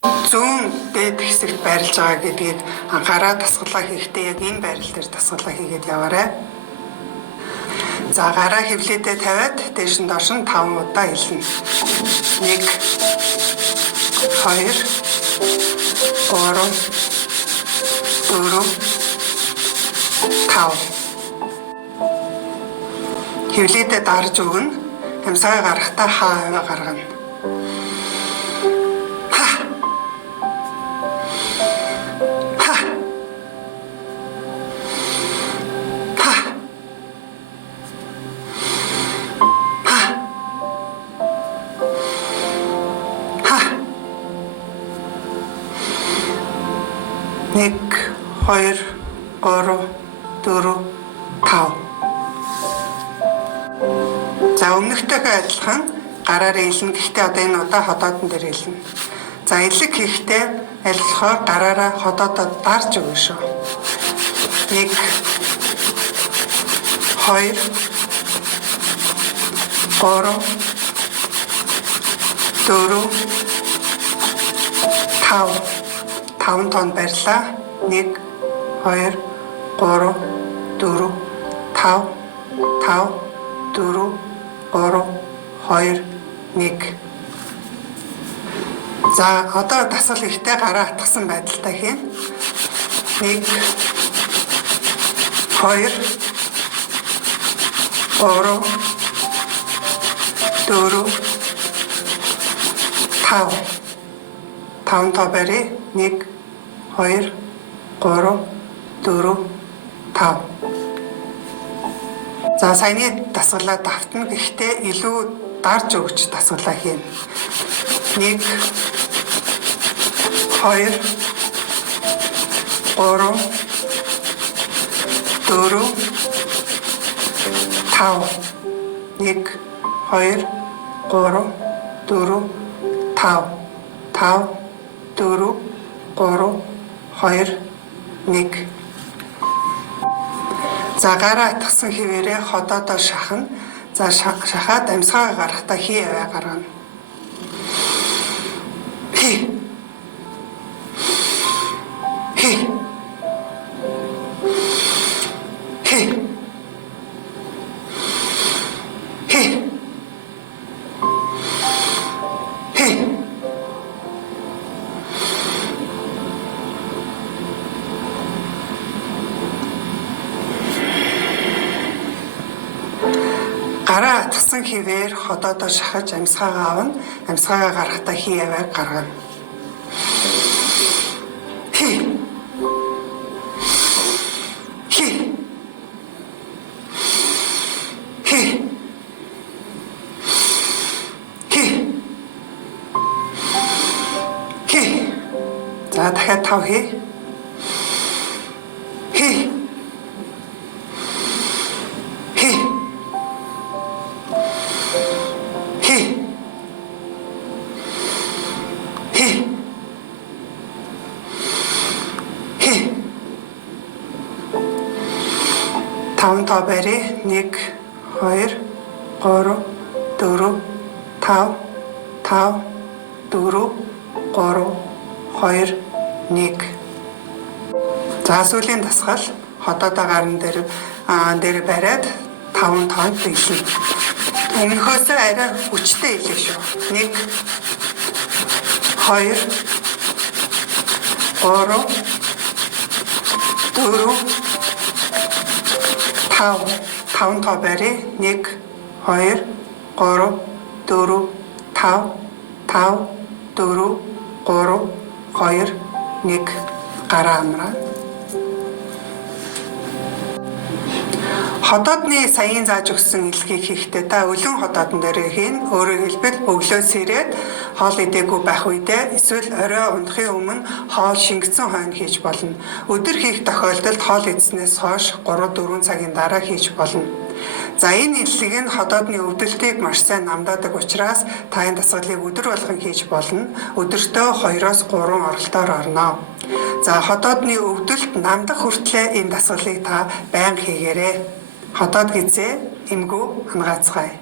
Зүүн дээд хэсэгт байрлаж байгаа гэдгийг анхаараа дасгалаа хийхдээ яг энэ байрал дээр дасгалаа хийгээд яваарай. За гараа хөвлөдөө тавиад дээш нь доош нь 5 удаа хэлнэ. 1 2 3 4 5. Хөвлөдөө дарж өгнө. Амьсгаа гаргахтаа хаа аваа гаргана. Нэг, 2, 3, 4, 5. За өмнөхтэйгээ адилхан гараараа илнэ. Гэхдээ одоо энэ удаа ходоодон дээр илнэ. За илэг хийхдээ аль болохоор гараараа ходоодод дарж өгнө шүү. 1 2 3 4 5. 5 тон барьлаа. 1 2 3 4 5 5 4 3 2 1. За одоо дасгал ихтэй гараа атгсан байдалтай хийн. 1 2 3 4 5. 5 тоо барь. 1 2 3 4 5. За саяны дасгалаа давтна. Гэхдээ илүү дарж өгч дасгалаа хийнэ. 1 2 3 4 5. 1 2 3 4 5 5 4 3 2 1. За гараа атгсан хിവэрээ ходоодоо шахна. За шахаад амьсгаа гаргахтаа хий аваа гаргана. Хий. Хий. Хий. Хий. Хий. Гараа атгсан хിവэр ходоодоо шахаж амьсгаагаа авна. Амьсгаагаа гаргахтаа хий аваа гаргана. Хий. Хий. Хий. Хий. Хий. За дахиад 5 хий. Хий. Хий. Хий. Хий. Хий. 5 тоо барь. 1 2 3 4 5 5 4 3 2 1. За сүүлийн дасгал ходоодоо гарн дээр бариад 5 тоонд илнэ. Өмнөхөөсөө арай хүчтэй илээ шүү. 1 2 3 4 5. 5 тоо барь. 1 2 3 4 5 5 4 3 2 1. Гараа амраа. Ходоодны саяын зааж өгсөн илгийг хийхдээ та өлөн ходоодон дээр хийн. Өөрөөр хэлбэл өглөөс ирээд хоол идээгүй байх үедээ эсвэл орой унахын өмнө хоол шингэсэн хойно хийж болно. Өдөр хийх тохиолдолд хоол идснээс хойш 3-4 цагийн дараа хийж болно. За энэ иллийг нь ходоодны өвдөлтийг маш сайн намдаадаг учраас та энэ дасгалыг өдөр болгон хийж болно. Өдөртөө 2-3 оролтоор орно. За ходоодны өвдөлт намдах хүртлээр энэ дасгалыг та байнга хийгээрэй. Ходоод гизээ эмгүү хангаацгаая.